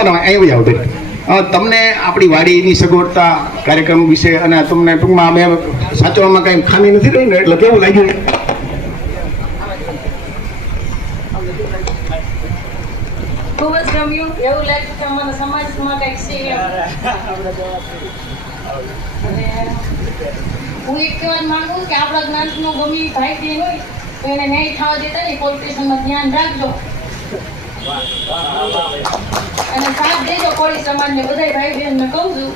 પોતાના અહીં આવો તમને આપણી વાડીની સગવડતા કાર્યક્રમ વિશે અને તમને ટૂંકમાં અમે સાચવવામાં કંઈ ખામી નથી રહી ને એટલે કેવું લાગ્યું? ખૂબ જ ગમ્યું. એવું લાગ્યું કે મને સમાજમાં કંઈક છે એમ. અને હું એક કહેવા માંગુ કે આપણા જ્ઞાનનો ગમે ભાઈ બહેન હોય તો એને ન્યાય થવા દેતા નહીં, પોલીસ સ્ટેશનમાં ધ્યાન રાખજો અને સાથ દેજો પોલીસ સમાજને. બધા ભાઈ બહેનને કહું છું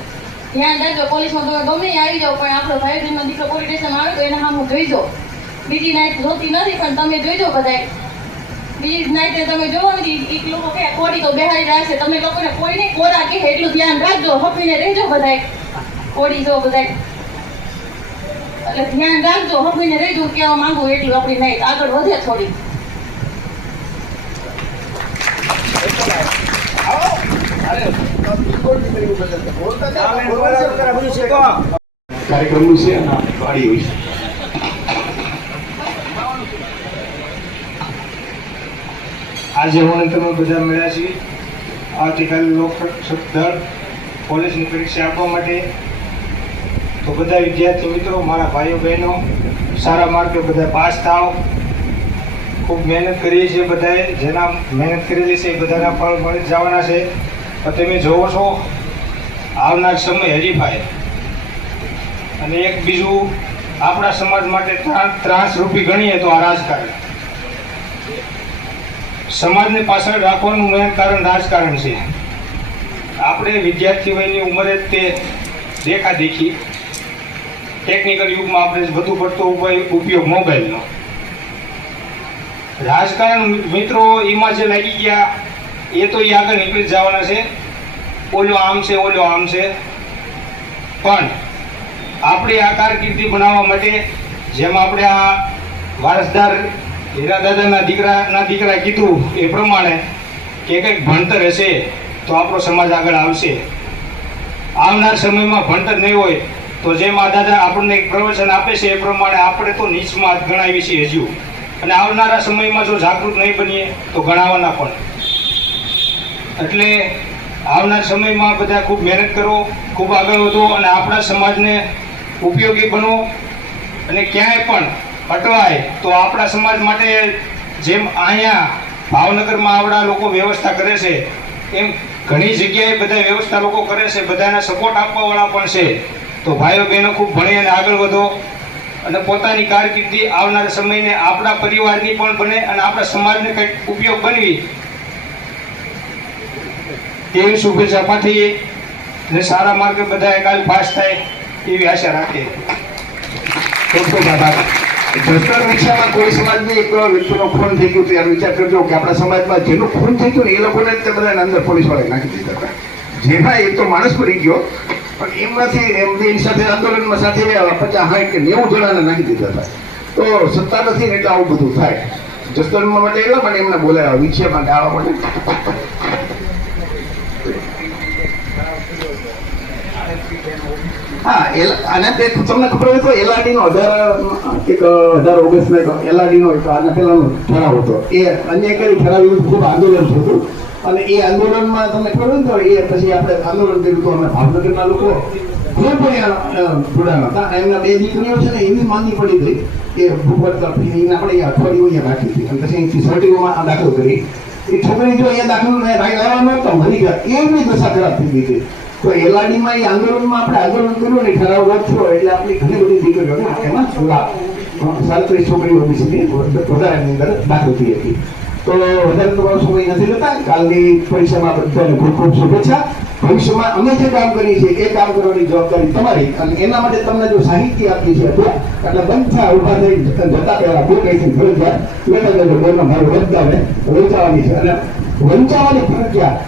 ધ્યાન રાખજો. પોલીસમાં તમે ગમે આવી જાઓ પણ આપણો ભાઈ બહેનનો દીકરો પોલીસ સ્ટેશનમાં આવે તો એને સામું જોઈજો. બીજી નાઈટ જોતી નથી પણ તમે જોઈજો બધાય. બીજી નાઈટે તમે જોવો નથી એક લોકો કે કોડી તો બેહાડી રાખશે, તમે લોકોને કોઈ નહીં કોરા કે એટલું ધ્યાન રાખજો. હપીને રહેજો બધાય. કોડી જો બધાય એટલે ધ્યાન રાખજો, હપીને રહેજો. કહેવા માંગુ એટલું આપણી નાઈટ આગળ વધે થોડી. કાર્યક્રમ વિશે અને વાડી વિશે આજે હું તમે બધા મળ્યા છીએ આવતીકાલે લોકરક્ષક દળ પોલીસની પરીક્ષા આપવા માટે. તો બધા વિદ્યાર્થી મિત્રો, મારા ભાઈઓ બહેનો, સારા માર્કે બધા પાસ થાવ. ખૂબ મહેનત કરીએ છીએ બધાએ, જેના મહેનત કરેલી છે એ બધાના ફળ મળી જવાના છે. પણ તમે જોવો છો આવનાર સમય હરીફાય. અને એક બીજું આપણા સમાજ માટે ત્રાસરૂપી ગણીએ તો આ રાજકારણ. સમાજને પાછળ રાખવાનું મેન કારણ રાજકારણ છે. આપણે વિદ્યાર્થી વયની ઉંમરે તે દેખાદેખી ટેકનિકલ યુગમાં આપણે વધુ પડતો ઉપયોગ મોબાઈલનો. રાજકારણ મિત્રો એમાં જે લાગી ગયા એ તો એ આગળ નીકળી જવાના છે. ઓલો આમ છે, ઓલો આમ છે. પણ આપણે આ કારકિર્દી બનાવવા માટે, જેમ આપણે આ વારસદાર હીરા દાદાના દીકરા કીધું એ પ્રમાણે કે કંઈક ભણતર હશે તો આપણો સમાજ આગળ આવશે. આવનાર સમયમાં ભણતર નહીં હોય તો જેમ આ દાદા આપણને એક પ્રવચન આપે છે એ પ્રમાણે આપણે તો નીચમાં ગણાવી છીએ હજુ. અને આવનારા સમયમાં જો જાગૃત નહીં બનીએ તો ગણાવવાના પણ. એટલે આવનાર સમયમાં બધા ખૂબ મહેનત કરો, ખૂબ આગળ વધો અને આપણા સમાજને ઉપયોગી બનો. અને ક્યાંય પણ અટવાય તો આપણા સમાજ માટે જેમ અહીંયા ભાવનગરમાં આવડા લોકો વ્યવસ્થા કરે છે એમ ઘણી જગ્યાએ બધા વ્યવસ્થા લોકો કરે છે. બધાને સપોર્ટ આપવાવાળા પણ છે. તો ભાઈઓ બહેનો ખૂબ ભણી અને આગળ વધો અને પોતાની કારકિર્દી આવનાર સમયને આપણા પરિવારની પણ બને અને આપણા સમાજને કંઈક ઉપયોગ બનવી એવી શુભેચ્છા પાઠવીએ. અને સારા માર્ગે બધા કાલ પાસ થાય એવી આશા રાખીએ. ખૂબ ખૂબ આભાર. જસદણ વિક્ષામાં કોઈ સમાજની એક વ્યક્તિનો ખૂન થઈ ગયું ત્યારે વિચાર કરજો કે આપણા સમાજમાં જેનું ખૂન થઈ ગયું ને એ લોકોને તે બધાને અંદર પોલીસ વાળા નાખી દીધા હતા. જેમાં એક તો માણસ પડી ગયો પણ એમાંથી એમની સાથે આંદોલનમાં સાથે 50, 60 કે 90 જણાને નાખી દીધા હતા. તો સત્તા નથી ને એટલે આવું બધું થાય. જસદણમાં માટે એટલા માટે એમને બોલાવ્યા વિક્ષામાં ગાવા માટે. હા, આને તમને ખબર હોય તો એલઆરડીનો 18 ઓગસ્ટનો એલઆરડીનો આના પહેલાનો ઠરાવ હતો. એ અન્યાયકારી ઠરાવ વિરુદ્ધ ખૂબ આંદોલન થયું અને એ આંદોલનમાં તમને ખબર હોય તો એ પછી આપણે આંદોલન કર્યું હતું. અમે ભાવનગરના લોકો કોઈ પણ જોડાણા હતા. એમના 2 દીકરીઓ છે ને એવી માંગી પડી ગઈ કે ભૂપત તરફથી એને આપણે અઠવાડિયું અહીંયા રાખી હતી અને પછી અહીંથી સર્ટિફિકેટમાં દાખલ કરી. એ છોકરી જો અહીંયા દાખલ લાવવા નહોતો મરી ગયા, એમની દશા ખરાબ થઈ ગઈ હતી. તો એલઆરડીમાં એ આંદોલનમાં આપણે આંદોલન કર્યું ને ઠરાવ રદ થયો એટલે આપણી ઘણી બધી દીકરીઓને એમાં 37 છોકરીઓ વધારાની અંદર દાખલ થઈ હતી. તો વધારે તમારો સમય નથી લેતા. કાલની પરીક્ષામાં બધાને ખૂબ ખૂબ શુભેચ્છા. ભવિષ્યમાં અમે જે કામ કરીએ છીએ એ કામ કરવાની જવાબદારી તમારી અને એના માટે તમને જો સાહિત્ય આપીએ છીએ એટલે બંધ થયા ઉભા થઈ જતા પહેલા બે કઈ ઘરે જાય લેતા જજો. બેનો મારો વંચાવે વંચાવાની છે અને વંચાવાની ફરજિયાત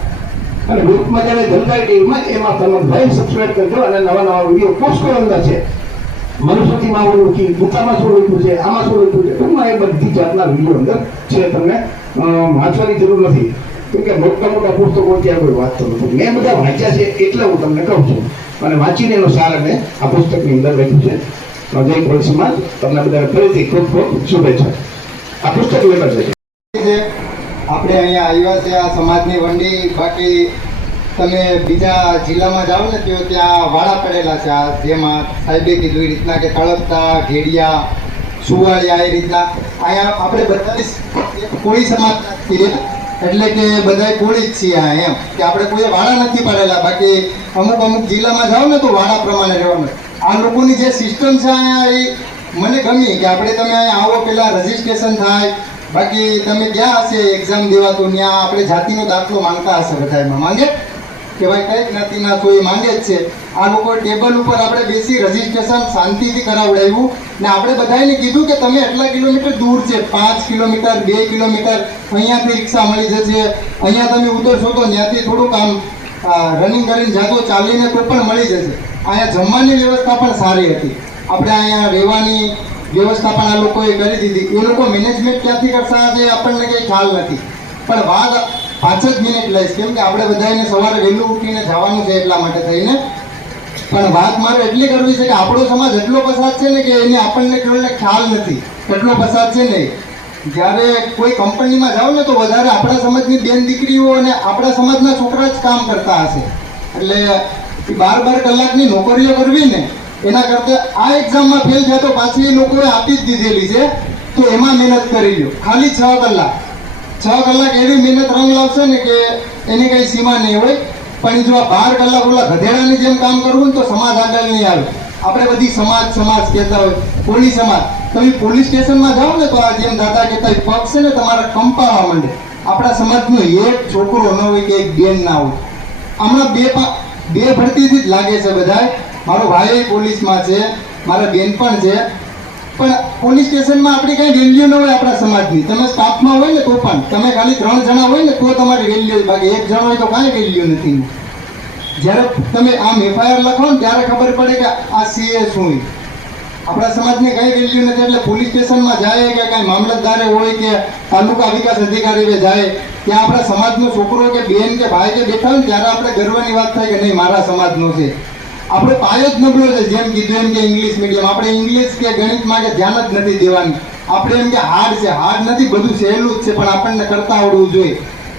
અને ગ્રુપમાં જ્યારે જનતા ટીવીમાં એમાં તમે લાઈવ સબસ્ક્રાઇબ કરજો અને નવા વિડીયો પોસ્ટ કરવાના છે. મનુસ્મૃતિમાં શું લખ્યું, ગીતામાં શું લખ્યું છે, આમાં શું લખ્યું છે, ટૂંકમાં એ બધી જાતના વિડીયો અંદર છે. તમને વાંચવાની જરૂર નથી કેમ કે મોટા પુસ્તકો ત્યાં કોઈ વાંચતો નથી. મેં બધા વાંચ્યા છે એટલે હું તમને કહું છું અને વાંચીને એનો સાર અમે આ પુસ્તકની અંદર લખ્યું છે. જય કોળી સમાજ તમને બધા ફરીથી ખૂબ ખૂબ શુભેચ્છા. આ પુસ્તક લેતા છે. આપણે અહીંયા આવ્યા છે આ સમાજની વંડી. બાકી તમે બીજા જિલ્લામાં જાઓ ને તો ત્યાં વાડા પડેલા છે, આ જેમાં સાહેબે કીધું એ રીતના કે તળપતા, ઘેડિયા, સુવાળિયા એ રીતના. અહીંયા આપણે બધા કોળી સમાજના છીએ, એટલે કે બધા કોળી જ છીએ એમ કે આપણે કોઈ વાડા નથી પાડેલા. બાકી અમુક જિલ્લામાં જાઓ ને તો વાડા પ્રમાણે રહેવાનું. આ લોકોની જે સિસ્ટમ છે અહીંયા એ મને ગમી કે આપણે તમે અહીંયા આવો પહેલાં રજિસ્ટ્રેશન થાય. બાકી તમે ક્યાં હશે એક્ઝામ દેવા તો ત્યાં આપણે જાતિનો દાખલો માંગતા હશે, બધા એમાં માંગે કે ભાઈ કઈ જ્ઞાતિના છો એ માંગે જ છે. આ લોકો ટેબલ ઉપર આપણે બેસી રજિસ્ટ્રેશન શાંતિથી કરાવડાવ્યું ને આપણે બધાને કીધું કે તમે એટલા કિલોમીટર દૂર છે, 5 કિલોમીટર 2 કિલોમીટર અહીંયાથી રિક્ષા મળી જશે, અહીંયા તમે ઉતરશો તો ત્યાંથી થોડુંક આમ રનિંગ કરીને જાતો ચાલીને તો પણ મળી જશે. અહીંયા જમવાની વ્યવસ્થા પણ સારી હતી. આપણે અહીંયા રહેવાની વ્યવસ્થા પણ આ લોકોએ કરી દીધી. એ લોકો મેનેજમેન્ટ ક્યાંથી કરતા હશે આપણને કંઈ ખ્યાલ નથી. પણ વાત 5 જ મિનિટ લઈશ, કેમ કે આપણે બધાને સવારે વહેલું ઉઠીને જવાનું છે એટલા માટે થઈને. પણ વાત મારે એટલી કરવી છે કે આપણો સમાજ એટલો પસાર છે ને કે એને આપણને ખ્યાલ નથી કેટલો પસાર છે ને. જ્યારે કોઈ કંપનીમાં જાઓ ને તો વધારે આપણા સમાજની બેન દીકરીઓ અને આપણા સમાજના છોકરા જ કામ કરતા હશે. એટલે 12 કલાકની નોકરીઓ કરવી ને એના કરતાં આ એક્ઝામમાં ફેલ થયા તો પાછી એ લોકોએ આપી જ દીધેલી છે, તો એમાં મહેનત કરી લો. ખાલી 6 કલાક 6 કલાક એવી મહેનત રંગ લાવશે ને કે એની કંઈ સીમા નહીં હોય. પણ જો આ 12 કલાક ઓલા ગધેડાની જેમ કામ કરવું ને તો સમાજ આગળ નહીં આવે. આપણે બધી સમાજ કહેતા હોય, પોલીસ સમાજ. તમે પોલીસ સ્ટેશનમાં જાઓ ને તો આ જેમ દાદા કહેતા હોય પગ છે ને તમારા કંપાવા માંડે. આપણા સમાજનો એક છોકરો ન હોય કે એક બેન ના હોય. હમણાં બે ભરતીથી જ લાગે છે બધાય. મારો ભાઈ પોલીસમાં છે, મારા બેન પણ છે. પણ પોલીસ સ્ટેશનમાં આપણી કાંઈ વેલ્યુ ન હોય આપણા સમાજની. તમે સ્ટાફમાં હોય ને તો પણ તમે ખાલી 3 જણા હોય ને તો તમારી વેલ્યુ, બાકી 1 જણ હોય તો કાંઈ વેલ્યુ નથી. જ્યારે તમે આમ એફઆઈઆર લખો ને ત્યારે ખબર પડે કે આ સીએ શું હોય. આપણા સમાજને કંઈ વેલ્યુ નથી. એટલે પોલીસ સ્ટેશનમાં જાય કે કાંઈ મામલતદારે હોય કે તાલુકા વિકાસ અધિકારી જાય, ત્યાં આપણા સમાજનો છોકરો કે બેન કે ભાઈ કે બેઠા હોય ને ત્યારે આપણે ગર્વની વાત થાય કે નહીં મારા સમાજનો છે. આપણે પાયો જ નબળો છે. જેમ કીધું એમ કે ઇંગ્લિશ મીડિયમ, આપણે ઇંગ્લિશ કે ગણિતમાં કે ધ્યાન જ નથી દેવાની. આપણે એમ કે હાર્ડ છે, હાર્ડ નથી, બધું સહેલું જ છે, પણ આપણને કરતા આવડવું જોઈએ.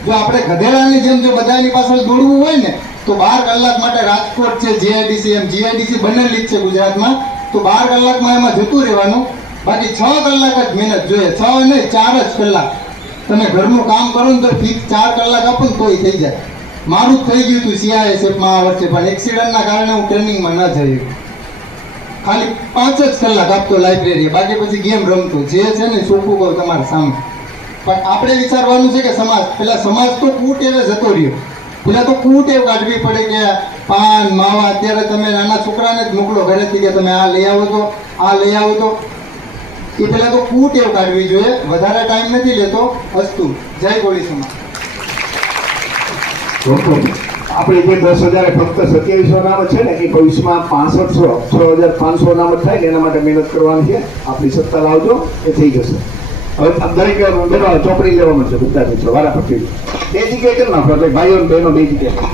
જો આપણે ગધેડાની જેમ જો બધાની પાછળ દોડવું હોય ને તો 12 કલાક માટે રાજકોટ છે, જીઆઈડીસી બનેલી જ છે ગુજરાતમાં, તો 12 કલાકમાં એમાં જતું રહેવાનું. બાકી 6 કલાક જ મહેનત જોઈએ. 6 નહીં 4 જ કલાક તમે ઘરનું કામ કરો ને તો ફિક્સ 4 કલાક આપો ને તોય થઈ જાય. મારું જ થઈ ગયું હતું CISFમાં આ વર્ષે, પણ એક્સિડન્ટના કારણે હું ટ્રેનિંગમાં ન જઈ. ખાલી 5 જ કલાક આપતો લાઇબ્રેરી, બાકી પછી ગેમ રમતો. જે છે ને ચોખ્ખું કહું તમારા સામે. પણ આપણે વિચારવાનું છે કે પેલા સમાજ તો કુટેવે જતો રહ્યો. પેલા તો કુટેવ કાઢવી પડે કે પાન માવા. અત્યારે તમે નાના છોકરાને જ મોકલો ઘરેથી કે તમે આ લઈ આવો તો આ લઈ આવો તો. એ પેલા તો કુટેવ કાઢવી જોઈએ. વધારે ટાઈમ નથી લેતો. અસ્તુ. જય કોળી સમાજ. આપણે જે 10,000 ફક્ત 2700 અનામત છે ને એ ભવિષ્યમાં 6500 અનામત થાય ને એના માટે મહેનત કરવાની છે. આપણી સત્તા લાવજો, એ થઈ જશે. હવે દરેક ચોપડી લેવા મળશે બધા મિત્રો વારા પછી 2 જગ્યાએ કરી નાખો એટલે ભાઈઓ બહેનો 2 જગ્યાએ.